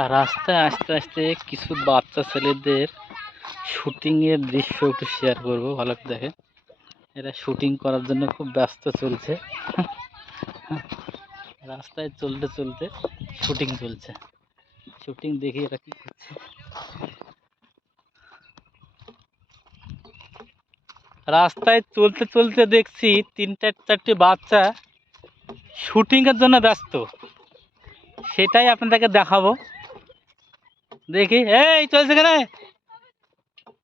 আর রাস্তায় আস্তে আস্তে কিছু বাচ্চা ছেলেদের শুটিংয়ের দৃশ্য একটু শেয়ার করবো, ভালো করে দেখেন। এরা শুটিং করার জন্য খুব ব্যস্ত চলছে। রাস্তায় চলতে চলতে শুটিং চলছে। শুটিং দেখি এরা কি করছে। রাস্তায় চলতে চলতে দেখছি 3-4টি বাচ্চা শুটিংয়ের জন্য ব্যস্ত, সেটাই আপনাদেরকে দেখাবো। দেখি, এই চলছে কেন,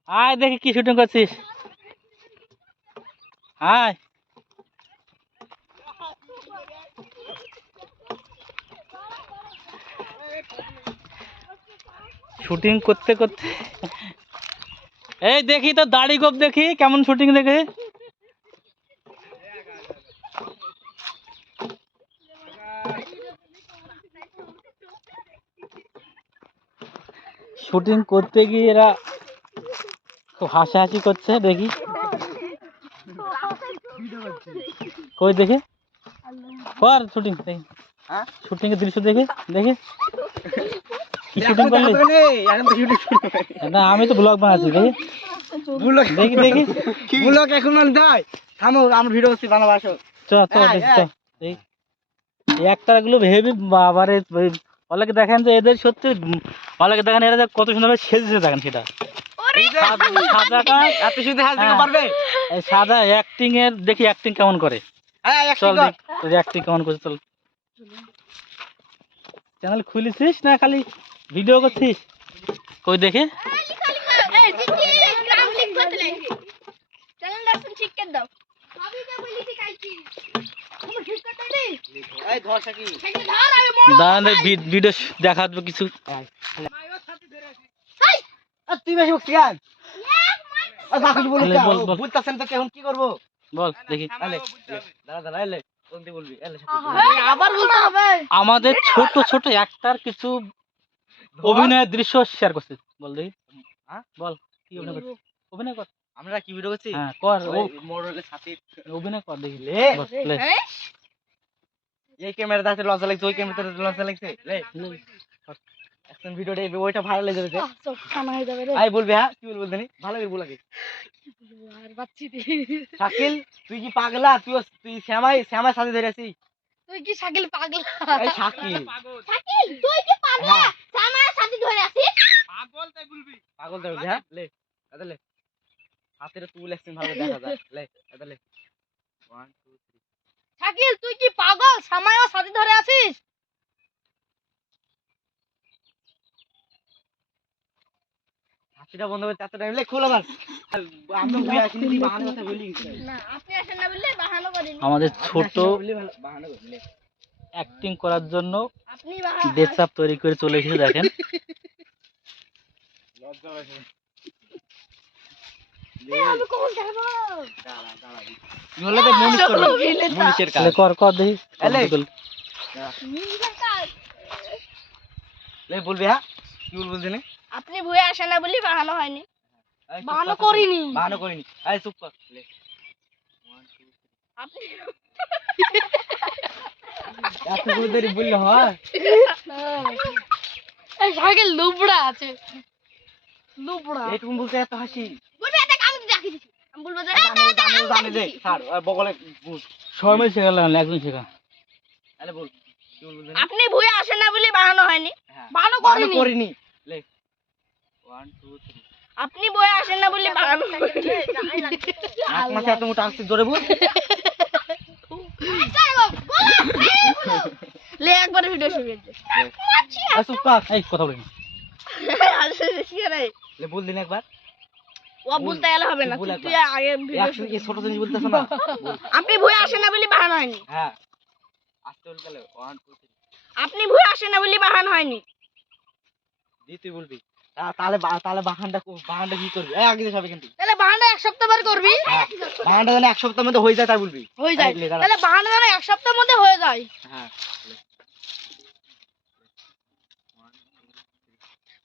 আয় দেখি কি শুটিং করছিস, আয়। শুটিং করতে করতে এই দেখি তো দাড়ি গোপ, দেখি কেমন শুটিং, দেখি। শুটিং করতে গিয়ে এরা খুব হাসাহাসি করছে, দেখি কই দেখে কর শুটিং, দেখি শুটিং এর দৃশ্য দেখে দেখে কি শুটিং করলি। না আমি তো ব্লগ বানাচ্ছি, দেখি দেখি দেখি ব্লগ এখন দেয় থামো, আমরা ভিডিও করছি, বানাবো আসো। চ চ দেখি চ। এই একটাগুলো হেভি বাবারে, অনেকে দেখেন যে এদের সত্যি, অনেকে দেখেন এরা যে কত সুন্দরভাবে সেজেছে, দেখেন সেটা সাদাটা এত সুন্দর হাস দিতে পারবে। এই সাদা অ্যাক্টিং এর, দেখি অ্যাক্টিং কেমন করে। হ্যাঁ চল দেখ তোর অ্যাক্টিং কেমন করে, চল। চ্যানেল খুলেছিস না খালি ভিডিও করছিস, কই দেখে। ভিডিও দেখাবো কিছু। তুই বেশি বকছিস কেন? বুঝতেছেন তো এখন কি করবো, বল দেখি। দাঁড়া দাঁড়া, এলে কোনটি বলবি, এলে আবার বলতে হবে। আমাদের ছোট ছোট একটার কিছু অভিনয়ের দৃশ্য শেয়ার করছিস, বল দেখি। বল কি অভিনয় করছিস, অভিনয় কর। আমরা কি ভিডিও করছি? হ্যাঁ কর, মোড়লের সাথে অভিনয় কর দেখি। লে এই ক্যামেরা দাঁড়াতে লজ্জা লাগছে, ওই ক্যামেরাতে লজ্জা লাগছে। লে এখন ভিডিওটা ওইটা ভাইরাল হয়ে যাবে। চোখ কানা হয়ে যাবে রে। আই বলবি, হ্যাঁ কি বলবো জানি, ভালো করে বলাকে। আর বাচ্চি দি। শাকিল তুই কি পাগলা? তুই শ্যামাই সাথে ধরেছিস। তুই কি শাকিল পাগলা? এই শাকিল শাকিল তুই কি পাগলা? শ্যামার সাথে ধরে আছিস? পাগল তাই বলবি, হ্যাঁ। লে দাদা লে, হাতের তুল একদিন ভালো দেখা যায়। লে দাদা লে, 1 2 3। শাকিল তুই কি পাগল? শ্যামার সাথে ধরে আছিস? হাসিটা বন্ধ করে তাতে টাইম লে, খোলা মার। আমি বুঝি আসিনি, তুই বাহানা কথা বলি না আপনি আসেন না বললে বাহানা করেন। আমাদের ছোট বাহানা করলি অ্যাক্টিং করার জন্য আপনি বাহানা ডেটসাপ তৈরি করে চলে এসেছে, দেখেন। লজ্জা লাগে। আমি কখন যাব? দাঁড়া দাঁড়া, কি হলো? তো মুনিশ করো, মুনিশের কাজ কর কর দেখি। এলে। নিজের কাজ। লে বলবি, হ্যাঁ কি বলবো জানি। আপনি ভুয়ে আসেন না বলি বাহানা হয়নি। বাহানা করিনি। বাহানা করিনি, এই চুপ কর। লে 1 2 আপনি এত সুন্দর বললে হয়? এই শাকিল লুবড়া আছে। লুবড়া। এই তুমি বলতে এত হাসি। বলবে এটা আমি রাখি দিছি। আমি বলবো যে জানি দে ছাড়, বগলে বুঝ। সময় শেখালে একজন শেখা। আরে বল কি বলবো জানি। আপনি ভুয়ে আসেন না বলি বাহানা হয়নি। হ্যাঁ, বাহানা করিনি। করিনি। লে 1 2 3। আপনি ভুয়ে আসেন না বলি বাহানা করিনি। এক মাসে এত মোটা আসছে, জোরে বল। লে একবার ভিডিও শুরু করে দে। এই চুপ কর, এই কথা বলি না। আসলে শিখে নাই। লে বল দিন একবার। ও বলতে গেলে হবে না। তুই আগে ভিডিও একশো কি ছোট জিনিস বলতেছ না। আপনি ভুয়ে আসেন না বলি বাহানা হয়নি। হ্যাঁ আস্তে বল, গেল 1 2 3। আপনি ভুয়ে আসেন না বলি বাহানা হয়নি। দি তুই বলবি। তাহলে বাহানটা কি করবি? এই আগে সব কিন্তু। তাহলে বাহানা এক সপ্তাহ পর করবি। বাহানটা যেন এক সপ্তাহের মধ্যে হয়ে যায় তাই বলবি। হয়ে যায়। তাহলে বাহানা যেন এক সপ্তাহের মধ্যে হয়ে যায়। হ্যাঁ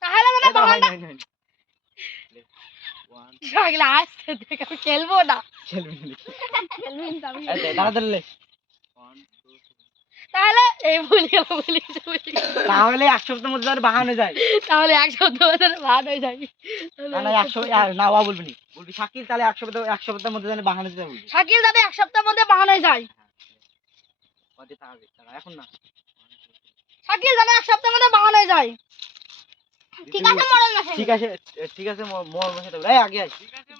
তাহলে মানে বাহানা শাকিল আসছে দেখ, আমি খেলবো না। খেলবি খেলবি না আমি। দাঁড়া দাঁড়ালে 1 2 3। তাহলে এই ভুলে গেল তাহলে এক সপ্তাহের মধ্যে যেন বাহানো যায়। তাহলে এক সপ্তাহ বাদে ভাত হয়ে যায় না না 100 না ওয়া বলবি নি, বলবি শাকিল তাহলে এক সপ্তাহের মধ্যে যেন বাহানো যায় বলবি। শাকিল যাতে এক সপ্তাহের মধ্যে বাহানো হয়ে যায় ওতে তাহলে এখন না। শাকিল যাতে এক সপ্তাহের মধ্যে বাহানো হয়ে যায় ঠিক আছে মরল মাসে ঠিক আছে ঠিক আছে মোর মশাই তো এই আগে আয়। ঠিক আছে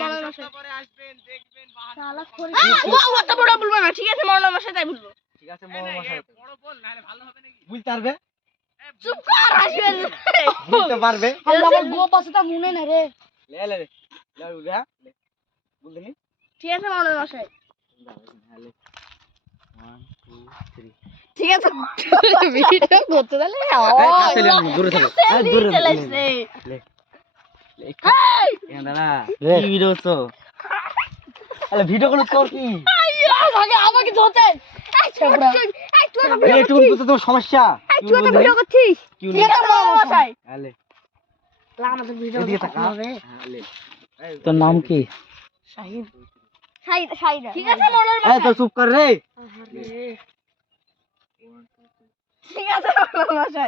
মরল মাসে পরে আসবেন দেখবেন বাহানা ও তো বড় বলবো না ঠিক আছে মরল মাসে তাই বলবো ঠিক আছে মোর মশাই বড় বল নালে ভালো হবে নাকি বুঝতে পারবে চুপ কর আসবেন বুঝতে পারবে আমার গোপ আছে তা মনে না রে লে লে লে বলবি হ্যাঁ বুঝলি ঠিক আছে মরল মাসে 1 2 3 ঠিক আছে ভিডিও করতে তাহলে কাছে লে দূরে থাকো দূরে চলেছে লে এখানে না কি ভিডিও তো আরে ভিডিও গুলো তোর কি আগে আমাকে ধরতেন এই তুমি তো তোর সমস্যা তুই তো ভিডিও করছিস কি ঠিক আছে মরল মাসে আলে আমাদের ভিডিও এদিকে করতে তাকা হবে আলে তোর নাম কি? শাহিদ শাহিদ ঠিক আছে মরল এই তো চুপ কর রে ঠিক আছে মরল মাসে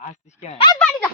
আসছিস কেন বাড়ি যা